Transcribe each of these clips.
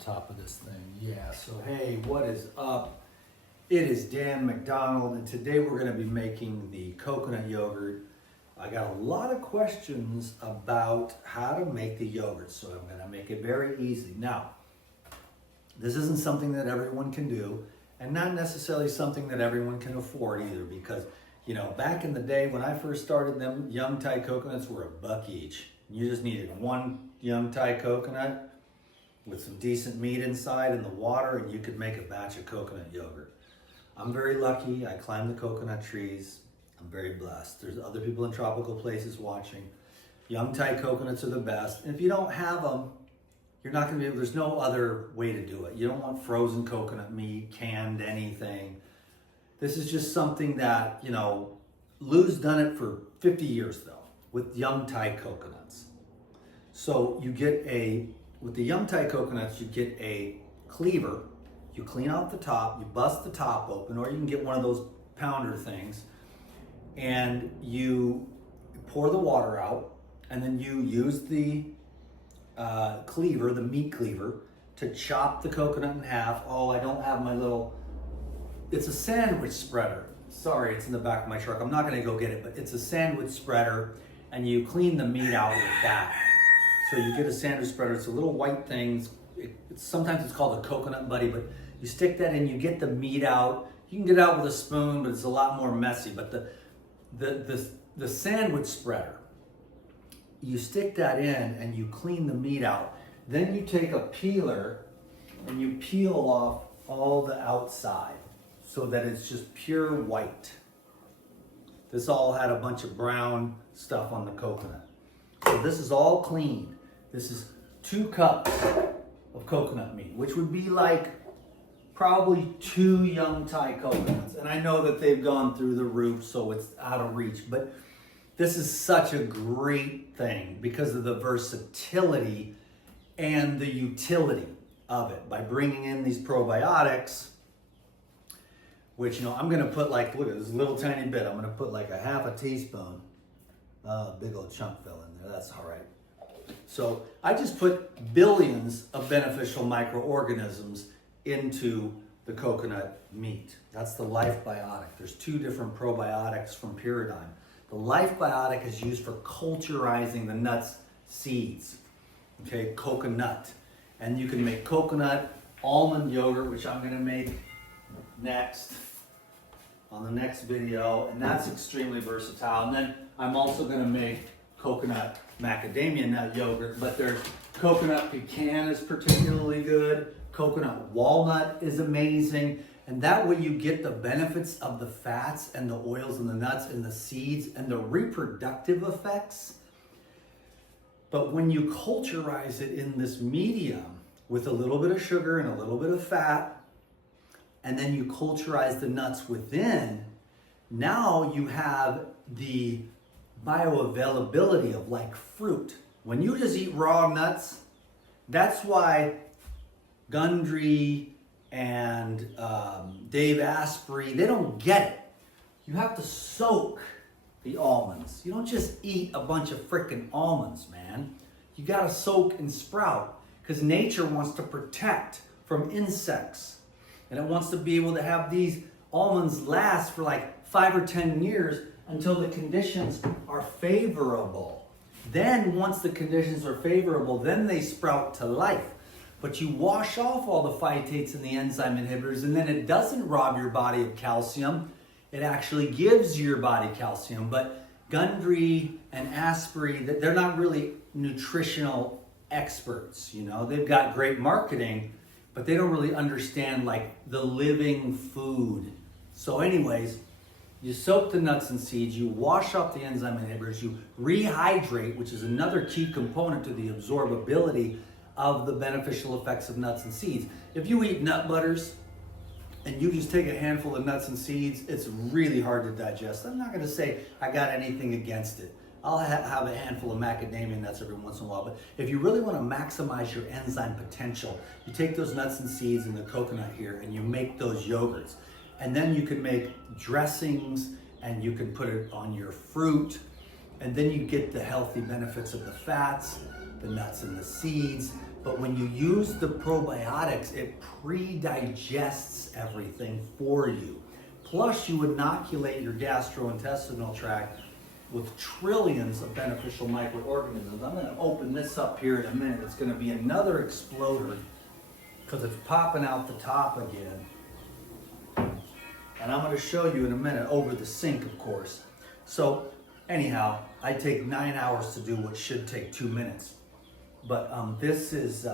top of this thing. Yeah, so hey, what is up? It is Dan McDonald, and today we're going to be making the coconut yogurt. I got a lot of questions about how to make the yogurt, so I'm going to make it very easy. Now, this isn't something that everyone can do, and not necessarily something that everyone can afford either, because, you know, back in the day when I first started, them young Thai coconuts were $1 each. You just needed one young Thai coconut with some decent meat inside and the water, and you could make a batch of coconut yogurt. I'm very lucky. I climb the coconut trees. I'm very blessed. There's other people in tropical places watching. Young Thai coconuts are the best. And if you don't have them, you're not going to be able, there's no other way to do it. You don't want frozen coconut meat, canned anything. This is just something that, you know, Lou's done it for 50 years though, with young Thai coconuts. So you get with the young Thai coconuts, you get a cleaver. You clean out the top, you bust the top open, or you can get one of those pounder things, and you pour the water out, and then you use the cleaver, the meat cleaver, to chop the coconut in half. Oh, I don't have my little, it's a sandwich spreader. Sorry, it's in the back of my truck. I'm not gonna go get it, but it's a sandwich spreader, and you clean the meat out with that. So you get a sandwich spreader. It's a little white thing. Sometimes it's called a coconut buddy, but you stick that in, you get the meat out. You can get it out with a spoon, but it's a lot more messy. But the sandwich spreader, you stick that in and you clean the meat out. Then you take a peeler and you peel off all the outside so that it's just pure white. This all had a bunch of brown stuff on the coconut. So this is all clean. This is 2 cups of coconut meat, which would be like probably 2 young Thai coconuts. And I know that they've gone through the roof, so it's out of reach, but this is such a great thing because of the versatility and the utility of it. By bringing in these probiotics, which, you know, I'm gonna put like, look at this little tiny bit. I'm gonna put like a half a teaspoon. Big old chunk fell in there, that's all right. So I just put billions of beneficial microorganisms into the coconut meat. That's the Life Biotic. There's 2 different probiotics from Pyridine. The Life Biotic is used for culturizing the nuts seeds, okay, coconut. And you can make coconut almond yogurt, which I'm gonna make next, on the next video, and that's extremely versatile. And then I'm also gonna make coconut macadamia nut yogurt, but there's coconut pecan is particularly good. Coconut walnut is amazing. And that way you get the benefits of the fats and the oils and the nuts and the seeds and the reproductive effects. But when you culturize it in this medium with a little bit of sugar and a little bit of fat, and then you culturize the nuts within, now you have the bioavailability of like fruit. When you just eat raw nuts, that's why Gundry and Dave Asprey, they don't get it. You have to soak the almonds. You don't just eat a bunch of frickin' almonds, man. You gotta soak and sprout, because nature wants to protect from insects. And it wants to be able to have these almonds last for like 5 or 10 years until the conditions are favorable. Then once the conditions are favorable, then they sprout to life. But you wash off all the phytates and the enzyme inhibitors, and then it doesn't rob your body of calcium. It actually gives your body calcium. But Gundry and Asprey, they're not really nutritional experts, you know. They've got great marketing, but they don't really understand like the living food. So anyways, you soak the nuts and seeds, you wash up the enzyme inhibitors, you rehydrate, which is another key component to the absorbability of the beneficial effects of nuts and seeds. If you eat nut butters and you just take a handful of nuts and seeds, it's really hard to digest. I'm not gonna say I got anything against it. I'll have a handful of macadamia nuts every once in a while, but if you really wanna maximize your enzyme potential, you take those nuts and seeds and the coconut here and you make those yogurts. And then you can make dressings and you can put it on your fruit, and then you get the healthy benefits of the fats, the nuts and the seeds. But when you use the probiotics, it pre-digests everything for you. Plus, you inoculate your gastrointestinal tract with trillions of beneficial microorganisms. I'm going to open this up here in a minute. It's going to be another exploder because it's popping out the top again. And I'm going to show you in a minute over the sink, of course. So anyhow, I take 9 hours to do what should take 2 minutes. But this is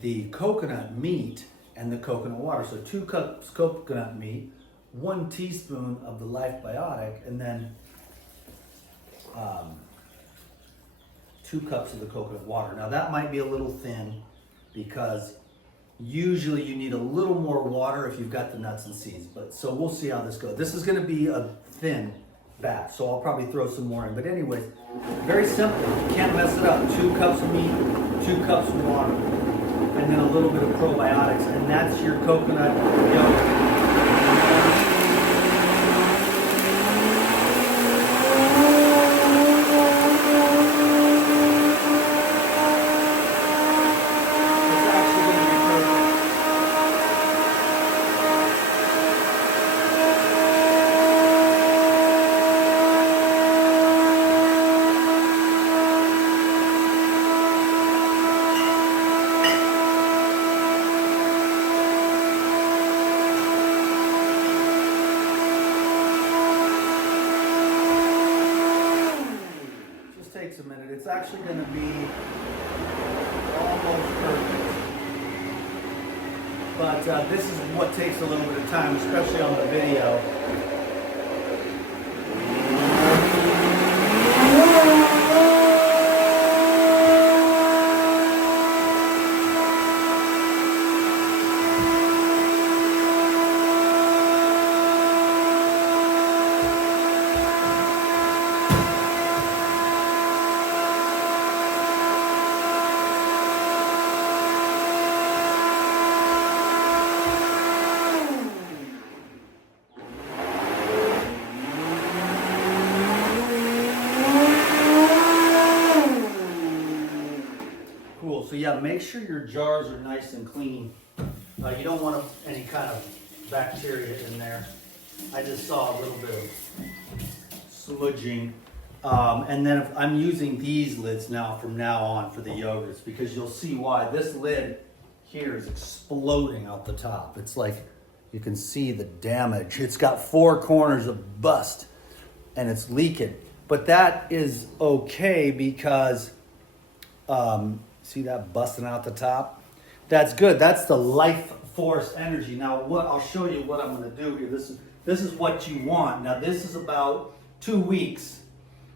the coconut meat and the coconut water. So 2 cups coconut meat, 1 teaspoon of the Life Biotic, and then 2 cups of the coconut water. Now that might be a little thin because usually you need a little more water if you've got the nuts and seeds. But so we'll see how this goes. This is going to be a thin bath, so I'll probably throw some more in. But anyways, very simple. You can't mess it up. 2 cups of meat, 2 cups of water, and then a little bit of probiotics, and that's your coconut yogurt. Takes a minute. It's actually going to be almost perfect. But this is what takes a little bit of time, especially on the video. So yeah, make sure your jars are nice and clean. You don't want any kind of bacteria in there. I just saw a little bit of smudging. And then I'm using these lids now from now on for the yogurts because you'll see why. This lid here is exploding out the top. It's like you can see the damage. It's got 4 corners of bust and it's leaking. But that is okay because see that busting out the top? That's good. That's the life force energy. Now, what I'll show you what I'm going to do here. This is what you want. Now, this is about 2 weeks.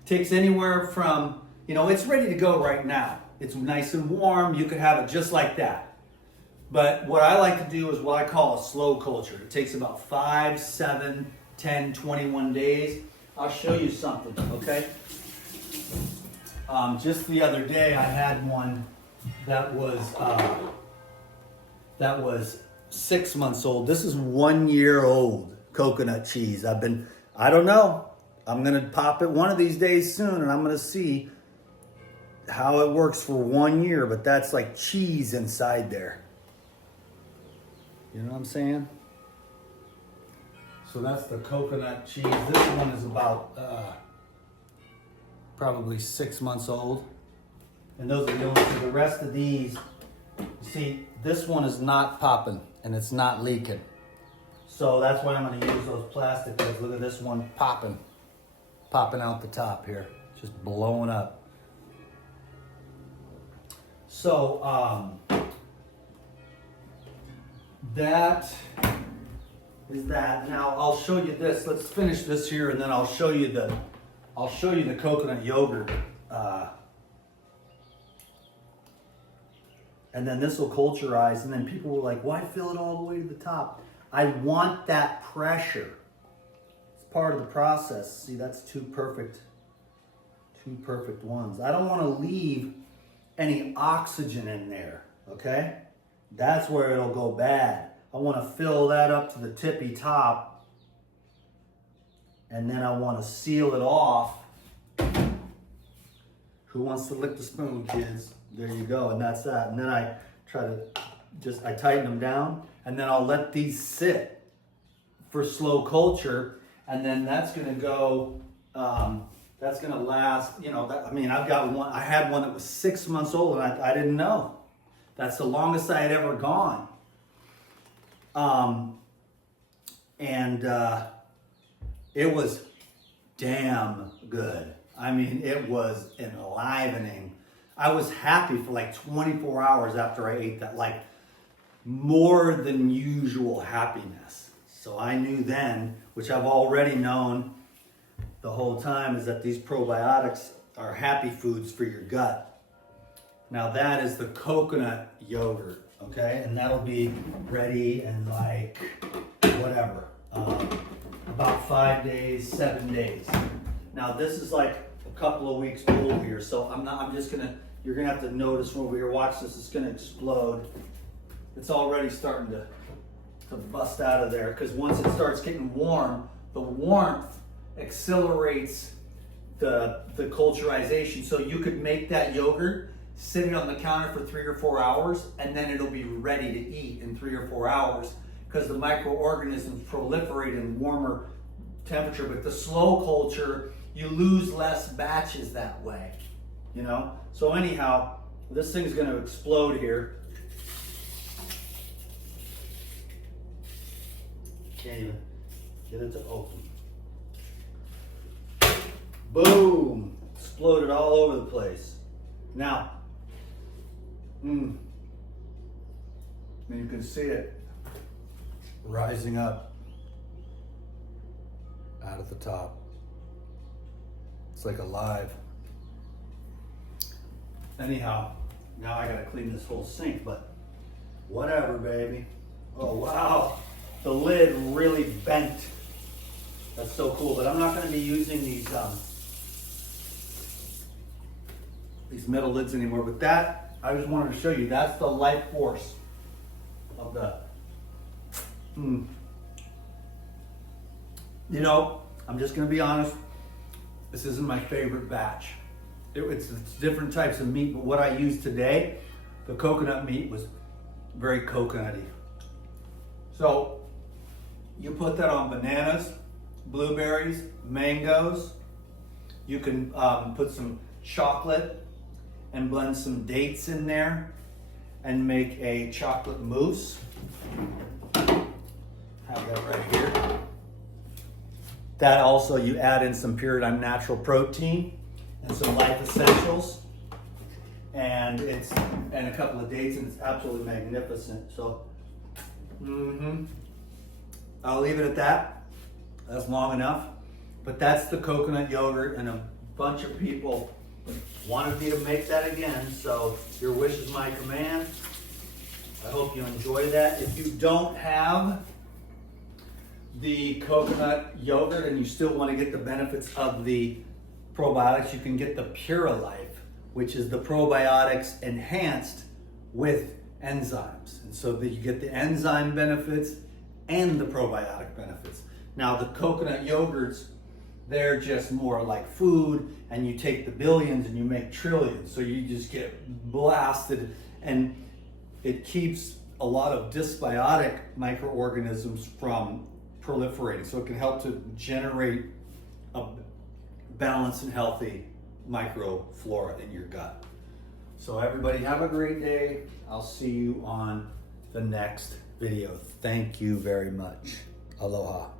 Takes anywhere from, it's ready to go right now. It's nice and warm. You could have it just like that. But what I like to do is what I call a slow culture. It takes about 5, 7, 10, 21 days. I'll show you something, okay? Just the other day, I had one that was 6 months old. This is 1 year old coconut cheese. I don't know. I'm going to pop it one of these days soon, and I'm going to see how it works for 1 year, but that's like cheese inside there. You know what I'm saying? So that's the coconut cheese. This one is about probably 6 months old. And those are the only two. The rest of these, you see, this one is not popping and it's not leaking. So that's why I'm going to use those plastic lids. Look at this one popping out the top here, just blowing up. So that is that. Now I'll show you this. Let's finish this here, and then I'll show you the coconut yogurt. And then this will culturize, and then people were like, why fill it all the way to the top? I want that pressure. It's part of the process. See, that's two perfect ones. I don't want to leave any oxygen in there, okay? That's where it'll go bad. I want to fill that up to the tippy top, and then I want to seal it off. Who wants to lick the spoon, kids? There you go, and that's that. And then I try to I tighten them down, and then I'll let these sit for slow culture, and then that's gonna go, that's gonna last, you know, I mean, I had one that was 6 months old, and I didn't know. That's the longest I had ever gone. It was damn good. I mean, it was enlivening. I was happy for like 24 hours after I ate that, like more than usual happiness. So I knew then, which I've already known the whole time, is that these probiotics are happy foods for your gut. Now that is the coconut yogurt, okay? And that'll be ready in like, whatever, about 5 days, 7 days. Now this is like a couple of weeks old here, so you're gonna have to notice when we watch this, it's gonna explode. It's already starting to bust out of there, because once it starts getting warm, the warmth accelerates the culturization. So you could make that yogurt sitting on the counter for 3 or 4 hours, and then it'll be ready to eat in 3 or 4 hours, because the microorganisms proliferate in warmer temperature. But the slow culture, you lose less batches that way, you know? So anyhow, this thing's gonna explode here. Can't even get it to open. Boom! Exploded all over the place. Now, and you can see it rising up out of the top. It's like alive. Anyhow, now I gotta clean this whole sink, but whatever, baby. Oh, wow. The lid really bent. That's so cool, but I'm not gonna be using these metal lids anymore. But that, I just wanted to show you, that's the life force of the, you know, I'm just gonna be honest, this isn't my favorite batch. It's different types of meat, but what I used today, the coconut meat, was very coconutty. So you put that on bananas, blueberries, mangoes. You can put some chocolate and blend some dates in there and make a chocolate mousse. Have that right here. That also, you add in some Puritan natural protein and some life essentials, and a couple of dates, and it's absolutely magnificent. So, I'll leave it at that. That's long enough. But that's the coconut yogurt, and a bunch of people wanted me to make that again. So your wish is my command. I hope you enjoy that. If you don't have the coconut yogurt and you still want to get the benefits of the probiotics, you can get the Puralife, which is the probiotics enhanced with enzymes. And so that you get the enzyme benefits and the probiotic benefits. Now the coconut yogurts, they're just more like food, and you take the billions and you make trillions. So you just get blasted, and it keeps a lot of dysbiotic microorganisms from proliferating. So it can help to generate a balanced and healthy microflora in your gut. So everybody have a great day. I'll see you on the next video. Thank you very much. Aloha.